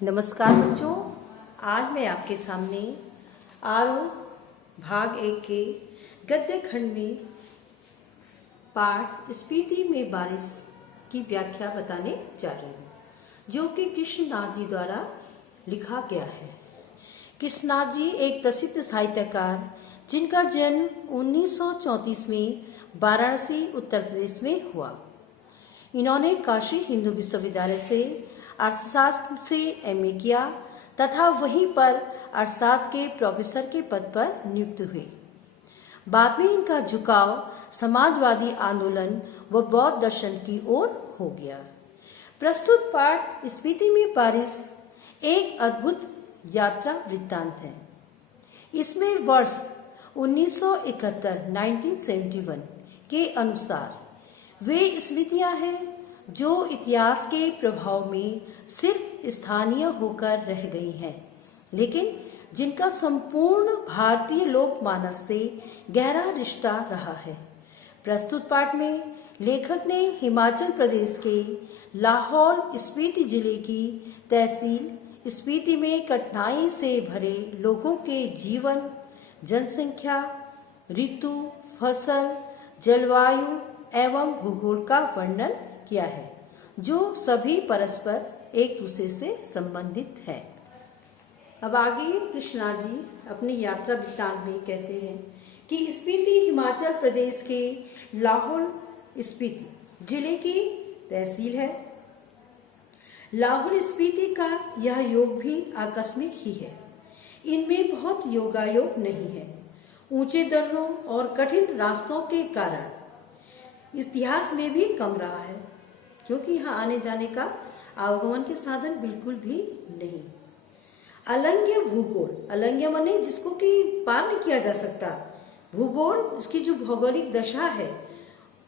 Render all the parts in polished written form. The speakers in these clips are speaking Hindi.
नमस्कार बच्चों, आज मैं आपके सामने आरोह भाग 1 के गद्य खंड में पाठ स्पीति में बारिश की व्याख्या बताने जा रही हूँ, जो कि कृष्णनाथ जी द्वारा लिखा गया है। कृष्णनाथ जी एक प्रसिद्ध साहित्यकार जिनका जन्म 1934 में वाराणसी उत्तर प्रदेश में हुआ। इन्होंने काशी हिंदू विश्वविद्यालय से अर्थशास्त्र से एमए किया तथा वहीं पर अर्थशास्त्र के प्रोफेसर के पद पर नियुक्त हुए। बाद में इनका झुकाव समाजवादी आंदोलन व बौद्ध दर्शन की ओर हो गया। प्रस्तुत पाठ स्पीति में बारिश एक अद्भुत यात्रा वृत्तांत है। इसमें वर्ष 1971 के अनुसार वे स्मृतियां हैं जो इतिहास के प्रभाव में सिर्फ स्थानीय होकर रह गई हैं, लेकिन जिनका संपूर्ण भारतीय लोकमानस से गहरा रिश्ता रहा है। प्रस्तुत पाठ में लेखक ने हिमाचल प्रदेश के लाहौल स्पीति जिले की तहसील स्पीति में कठिनाई से भरे लोगों के जीवन, जनसंख्या, ऋतु, फसल, जलवायु एवं भूगोल का वर्णन किया है, जो सभी परस्पर एक दूसरे से संबंधित है। अब आगे कृष्णनाथ जी अपनी यात्रा वृत्तांत में कहते हैं कि स्पीति हिमाचल प्रदेश के लाहौल स्पीति जिले की तहसील है। लाहौल स्पीति का यह योग भी आकस्मिक ही है। इनमें बहुत योगायोग नहीं है। ऊंचे दर्रों और कठिन रास्तों के कारण इतिहास में भी कम रहा है, क्योंकि यहाँ आने जाने का आवागमन के साधन बिल्कुल भी नहीं। अलंग्य भूगोल, अलंग्य माने जिसको कि पार नहीं किया जा सकता, भूगोल उसकी जो भौगोलिक दशा है,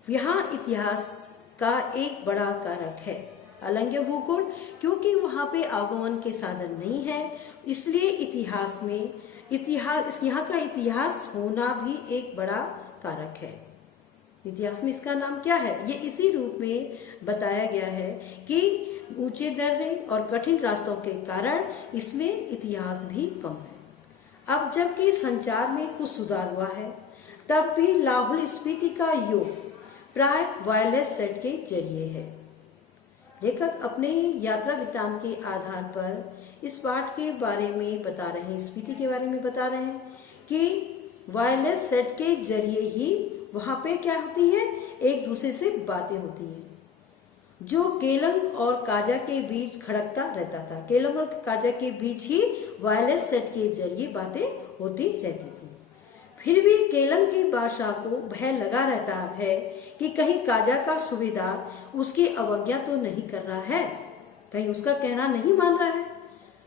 यहाँ इतिहास का एक बड़ा कारक है। अलंग्य भूगोल, क्योंकि वहाँ पे आवागमन के साधन नहीं है, इसलिए इतिहास में यहाँ का इतिहास होना भी एक बड़ा कारक है। इतिहास में इसका नाम क्या है, ये इसी रूप में बताया गया है कि ऊंचे दर्रे और कठिन रास्तों के कारण इसमें इतिहास भी कम है। अब जबकि संचार में कुछ सुधार हुआ है, तब भी लाहौल स्पीति का योग प्राय वायरलेस सेट के जरिए है। लेखक अपने यात्रा वृत्तांत के आधार पर इस पाठ के बारे में बता रहे हैं, स्पीति के बारे में बता रहे हैं कि वायरलेस सेट के जरिए ही वहां पे क्या होती है, एक दूसरे से बातें होती हैं, जो केलंग और काजा के बीच खड़कता रहता था। केलंग और काजा के बीच ही वायरलेस सेट के जरिए बातें होती रहती थी। फिर भी केलंग की बादशाह को भय लगा रहता है कि कहीं काजा का सूबेदार उसकी अवज्ञा तो नहीं कर रहा है, कहीं उसका कहना नहीं मान रहा है,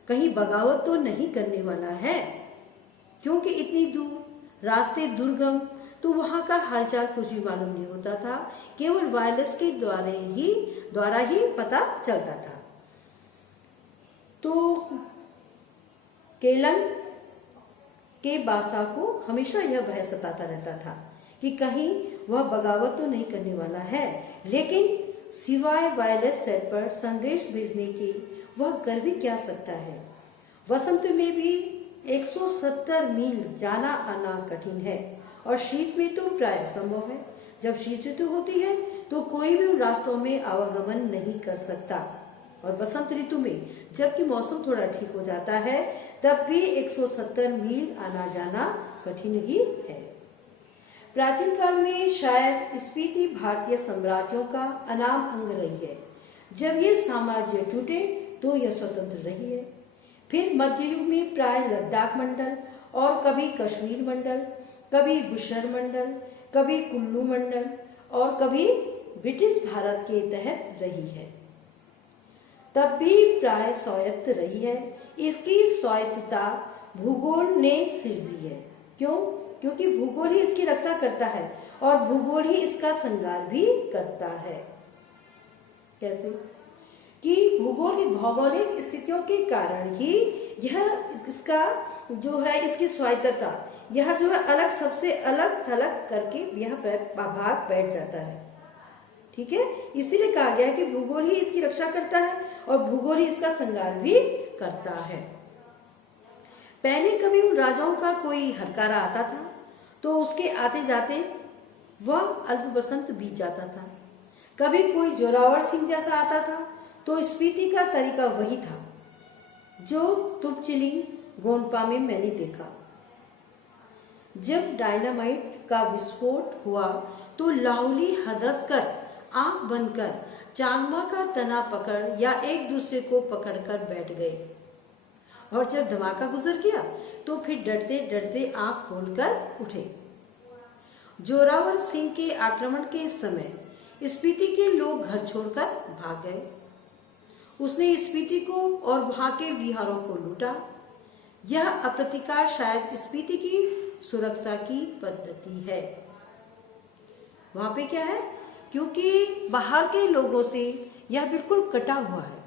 कहीं बगावत तो नहीं करने वाला है, क्योंकि इतनी दूर रास्ते दुर्गम, तो वहां का हालचाल कुछ भी मालूम नहीं होता था। केवल वायरलेस के द्वारा ही पता चलता था। तो केलंग के बादशाह को हमेशा यह भय सताता रहता था कि कहीं वह बगावत तो नहीं करने वाला है, लेकिन सिवाय वायरलेस सेट पर संदेश भेजने के वह कर भी क्या सकता है। वसंत में भी 170 मील जाना आना कठिन है और शीत में तो प्राय असंभव है। जब शीत ऋतु होती है तो कोई भी उन रास्तों में आवागमन नहीं कर सकता, और बसंत ऋतु में जबकि मौसम थोड़ा ठीक हो जाता है, तब भी 170 मील आना जाना कठिन ही है। प्राचीन काल में शायद स्पीति भारतीय साम्राज्यों का अनाम अंग रही है। जब ये साम्राज्य टूटे तो यह स्वतंत्र रही है। फिर मध्य युग में प्राय लद्दाख मंडल और कभी कश्मीर मंडल, कभी बुशर मंडल, कभी कुल्लू मंडल और कभी ब्रिटिश भारत के तहत रही है। तब भी प्राय स्वायत्त रही है। इसकी स्वायत्तता भूगोल ने सिरजी है। क्यों? क्योंकि भूगोल ही इसकी रक्षा करता है और भूगोल ही इसका श्रृंगार भी करता है। कैसे? कि भूगोल की भौगोलिक स्थितियों के कारण ही यह इसका जो है, इसकी स्वायत्तता, यह जो है अलग, सबसे अलग थलग करके यह भाग बैठ जाता है। ठीक है, इसीलिए कहा गया है कि भूगोल ही इसकी रक्षा करता है और भूगोल ही इसका संगार भी करता है। पहले कभी उन राजाओं का कोई हरकारा आता था तो उसके आते जाते वह अल्प बसंत बीत जाता था। कभी कोई जोरावर सिंह जैसा आता था तो स्पीति का तरीका वही था जो तुपचिलिंग गोनपा में मैंने देखा। जब डायनामाइट का विस्फोट हुआ तो लाहुली हदस कर, आंख बंद कर, चांगमा का तना पकड़ या एक दूसरे को पकड़कर बैठ गए और जब धमाका गुजर गया तो फिर डरते डरते आंख खोलकर उठे। जोरावर सिंह के आक्रमण के समय स्पीति के लोग घर छोड़कर भाग गए। उसने स्पीति को और वहां के विहारों को लूटा। यह अप्रतिकार शायद स्पीति की सुरक्षा की पद्धति है। वहां पे क्या है, क्योंकि बाहर के लोगों से यह बिल्कुल कटा हुआ है,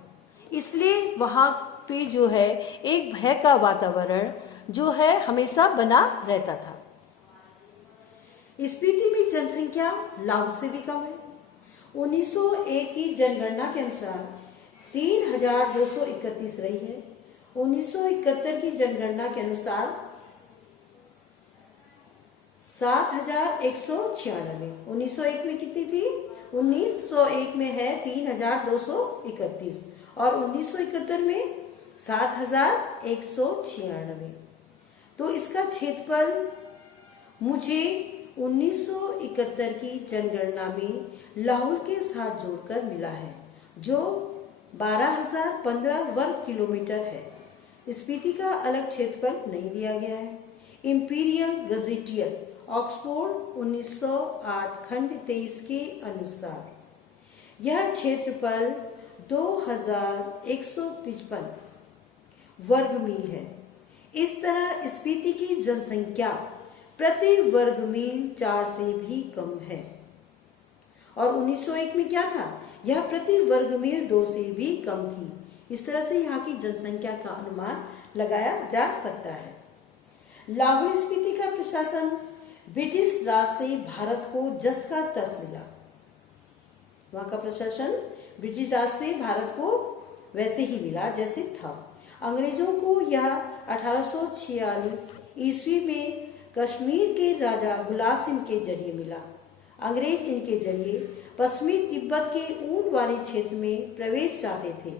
इसलिए वहां पे जो है एक भय का वातावरण जो है हमेशा बना रहता था। स्पीति में जनसंख्या लाहौल से भी कम है। 1901 की जनगणना के अनुसार 3231 रही है। 1971 की जनगणना के अनुसार 7196। 1901 में कितनी थी? 1901 में है 3231 और 1971 में 7196। तो इसका क्षेत्रफल मुझे 1971 की जनगणना में लाहौल के साथ जोड़कर मिला है जो 12,015 वर्ग किलोमीटर है। स्पीति का अलग क्षेत्रफल नहीं दिया गया है। इंपीरियल गजेटियर ऑक्सफोर्ड 1908 खंड 23 के अनुसार यह क्षेत्रफल 2153 वर्ग मील है। इस तरह स्पीति की जनसंख्या प्रति वर्ग मील 4 से भी कम है और 1901 में क्या था, यह प्रति वर्ग मील 2 से भी कम थी। इस तरह से यहाँ की जनसंख्या का अनुमान लगाया जा सकता है। लाहौल स्पीति का प्रशासन ब्रिटिश राज से भारत को जस का तस मिला। वहां का प्रशासन ब्रिटिश राज से भारत को वैसे ही मिला जैसे था। अंग्रेजों को यह 1846 ईस्वी में कश्मीर के राजा गुलाब सिंह के जरिए मिला। अंग्रेज इनके जरिए पश्चिमी तिब्बत के ऊन वाले क्षेत्र में प्रवेश चाहते थे।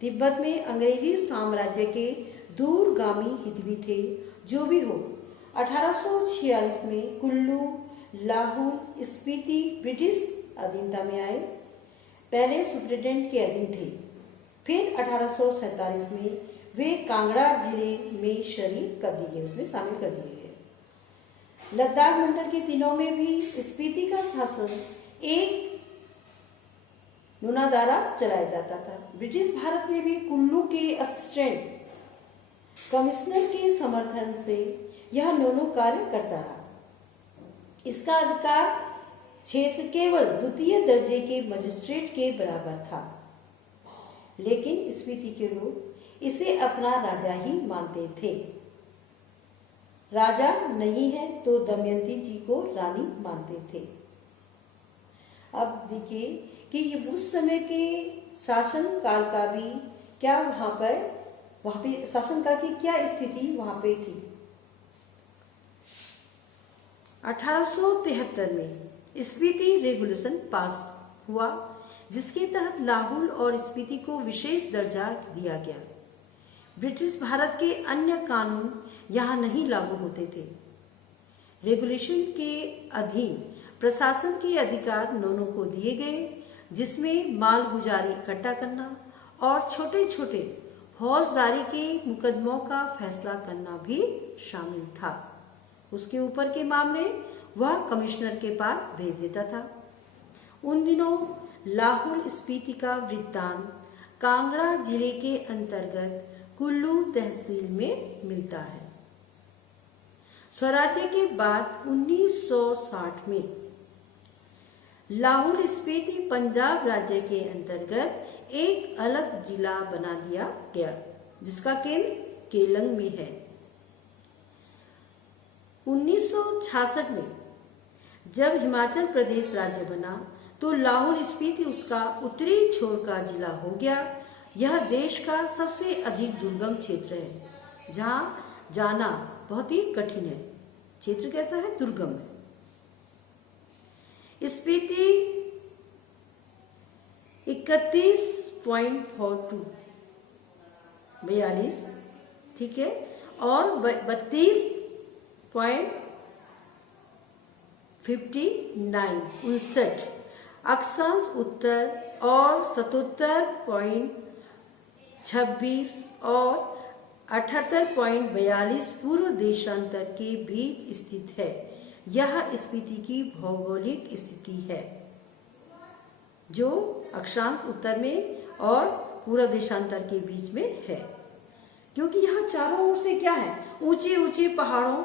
तिब्बत में अंग्रेजी साम्राज्य के दूरगामी हित भी थे। जो भी हो, 1846 में कुल्लू, लाहौल, स्पीति ब्रिटिश अधीनता में आए। पहले सुप्रिटेंडेंट के अधीन थे, फिर 1847 में वे कांगड़ा जिले में शरीक कर दिए गए, उसमें शामिल कर दिए गए। लद्दाख मंडल के दिनों में भी स्पीति का शासन एक नूना द्वारा चलाया जाता था। ब्रिटिश भारत में भी कुल्लू के असिस्टेंट कमिश्नर के समर्थन से यह नोनो कार्य करता रहा। इसका अधिकार क्षेत्र केवल द्वितीय दर्जे के मजिस्ट्रेट के बराबर था, लेकिन स्पीति के लोग इसे अपना राजा ही मानते थे। राजा नहीं है तो दमयंती जी को रानी मानते थे। अब देखिए कि ये उस समय के शासन काल का भी क्या वहां पे शासन काल की क्या स्थिति वहां पे थी। 1873 में स्पीति रेगुलेशन पास हुआ जिसके तहत लाहौल और स्पीति को विशेष दर्जा दिया गया। ब्रिटिश भारत के अन्य कानून यहाँ नहीं लागू होते थे। रेगुलेशन के अधीन प्रशासन के अधिकार नोनों को दिए गए, जिसमें माल गुजारी इकट्ठा करना और छोटे छोटे फौजदारी के मुकदमों का फैसला करना भी शामिल था। उसके ऊपर के मामले वह कमिश्नर के पास भेज देता था। उन दिनों लाहौल स्पीति का वृत्तांत कांगड़ा जिले के अंतर्गत कुल्लू तहसील में मिलता है। स्वराज्य के बाद 1960 में लाहौल स्पीति पंजाब राज्य के अंतर्गत एक अलग जिला बना दिया गया जिसका केंद्र केलंग में है। 1966 में जब हिमाचल प्रदेश राज्य बना तो लाहौल स्पीति उसका उत्तरी छोर का जिला हो गया। यह देश का सबसे अधिक दुर्गम क्षेत्र है, जहाँ जाना बहुत ही कठिन है। क्षेत्र कैसा है? दुर्गम है। स्पीति 31.42 42, ठीक है, और 32.59 अक्षांश उत्तर और 77.26 और 78.42 पूर्व देशांतर के बीच स्थित है। यह स्पीति की भौगोलिक स्थिति है, जो अक्षांश उत्तर में और पूर्व देशांतर के बीच में है। क्योंकि यहाँ चारों ओर से क्या है? ऊंचे ऊंचे पहाड़ों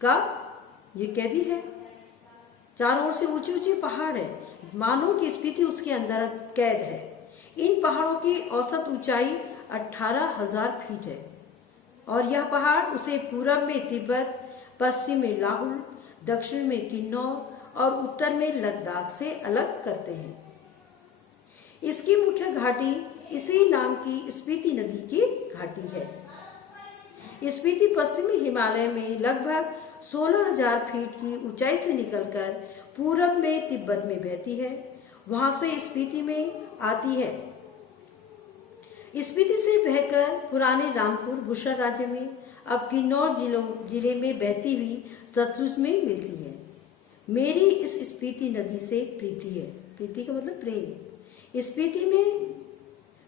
का ये कैदी है। चारों ओर से ऊंचे ऊंचे पहाड़ है, मानो कि स्पीति उसके अंदर कैद है। इन पहाड़ों की औसत ऊंचाई 18,000 फीट है और यह पहाड़ उसे पूरब में तिब्बत, पश्चिम में लाहुल, दक्षिण में किन्नौर और उत्तर में लद्दाख से अलग करते हैं। इसकी मुख्य घाटी इसी नाम की स्पीति नदी की घाटी है। स्पीति पश्चिमी हिमालय में लगभग 16,000 फीट की ऊंचाई से निकलकर पूरब में तिब्बत में बहती है। वहां से स्पीति में आती है। स्पीति से बहकर पुराने रामपुर बुशर राज्य में, अब किन्नौर जिले में बहती हुई सतलुज में मिलती है। मेरी इस स्पीति नदी से प्रीति है। प्रीति का मतलब प्रेम। स्पीति में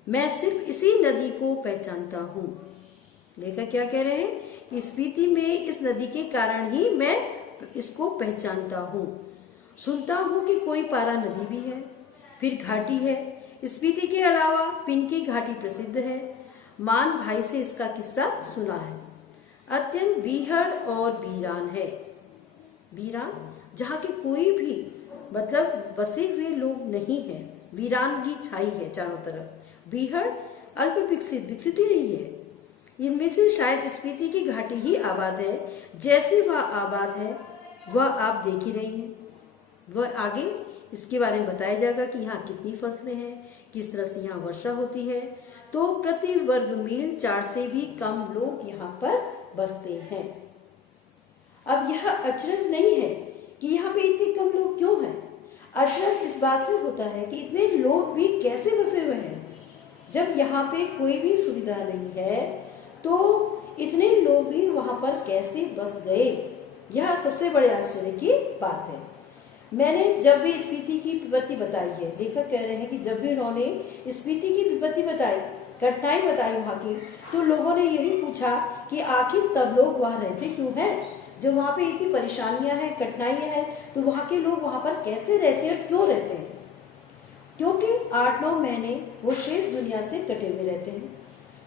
मैं सिर्फ इसी नदी को पहचानता हूँ। लेखक क्या कह रहे हैं? स्पीति में इस नदी के कारण ही मैं इसको पहचानता हूँ। सुनता हूँ कि कोई पारा नदी भी है, फिर घाटी है। स्पीति के अलावा पिनकी घाटी प्रसिद्ध है। मान भाई से इसका किस्सा सुना है। अत्यंत बीहड़ और वीरान है। वीरान जहाँ के कोई भी मतलब बसे हुए लोग नहीं है। वीरानगी छाई है चारों तरफ। बीहड़ अल्प विकसित ही नहीं है। इनमें से शायद स्पीति की घाटी ही आबाद है। जैसे वह आबाद है वह आप देख ही रही हैं। वह आगे इसके बारे में बताया जाएगा कि यहाँ कितनी फसलें हैं, किस तरह से यहाँ वर्षा होती है। तो प्रति वर्ग मील 4 से भी कम लोग यहाँ पर बसते हैं। अब यह अचरज नहीं है कि यहाँ पे इतने कम लोग क्यों हैं। अचरज इस बात से होता है कि इतने लोग भी कैसे बसे हुए हैं। जब यहाँ पे कोई भी सुविधा नहीं है तो इतने लोग भी वहां पर कैसे बस गए, यह सबसे बड़े आश्चर्य की बात है। मैंने जब भी स्पीति की विपत्ति बताई है, लेखक कह रहे हैं कि जब भी उन्होंने स्पीति की विपत्ति बताई, कठिनाई बताई वहां की, तो लोगों ने यही पूछा कि आखिर तब लोग वहां रहते क्यों हैं। जब वहां पे इतनी परेशानियां हैं, कठिनाइयां हैं, तो वहां के लोग वहां पर कैसे रहते हैं और क्यों रहते हैं। क्योंकि 8-9 महीने वो शेष दुनिया से कटे हुए रहते हैं।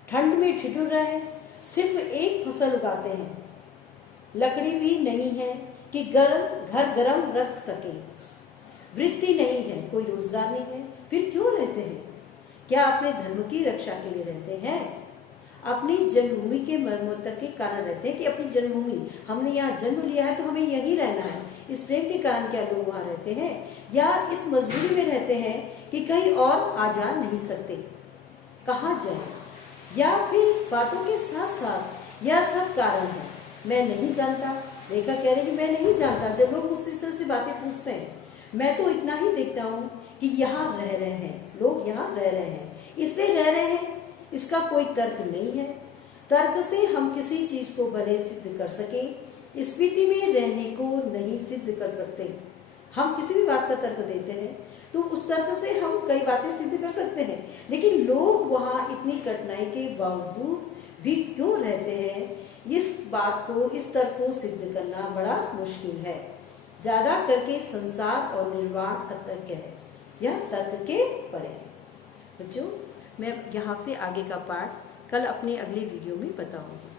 ठंड में ठिठुर रहे हैं, सिर्फ एक फसल उगाते हैं। लकड़ी भी नहीं है कि घर गरम रख सके। वृत्ति नहीं है, कोई रोजगार नहीं है, फिर क्यों रहते हैं। क्या अपने धर्म की रक्षा के लिए रहते हैं? अपनी जन्मभूमि के मर्मोत्तर के कारण रहते हैं कि अपनी जन्मभूमि, हमने यहाँ जन्म लिया है तो हमें यही रहना है। इस प्रेम के कारण क्या लोग वहां रहते हैं, या इस मजबूरी में रहते हैं कि कहीं और आ जा नहीं सकते, कहाँ जाए, या फिर बातों के साथ साथ यह सब कारण है। मैं नहीं जानता। रेखा कह रही कि मैं नहीं जानता। जब लोग मुझसे इस तरह से बातें पूछते हैं, मैं तो इतना ही देखता हूँ कि यहाँ रह रहे हैं लोग, यहाँ रह रहे हैं, इसलिए रह रहे हैं। इसका कोई तर्क नहीं है। तर्क से हम किसी चीज को भले सिद्ध कर सकें, स्पीति में रहने को नहीं सिद्ध कर सकते। हम किसी भी बात का तर्क देते हैं तो उस तर्क से हम कई बातें सिद्ध कर सकते हैं, लेकिन लोग वहां इतनी कठिनाई के बावजूद भी क्यों रहते हैं, इस बात को, इस तर्क को सिद्ध करना बड़ा मुश्किल है। ज्यादा करके संसार और निर्वाण अतर्क है, यह तर्क के परे है। बच्चों, मैं यहाँ से आगे का पाठ कल अपने अगले वीडियो में बताऊंगी।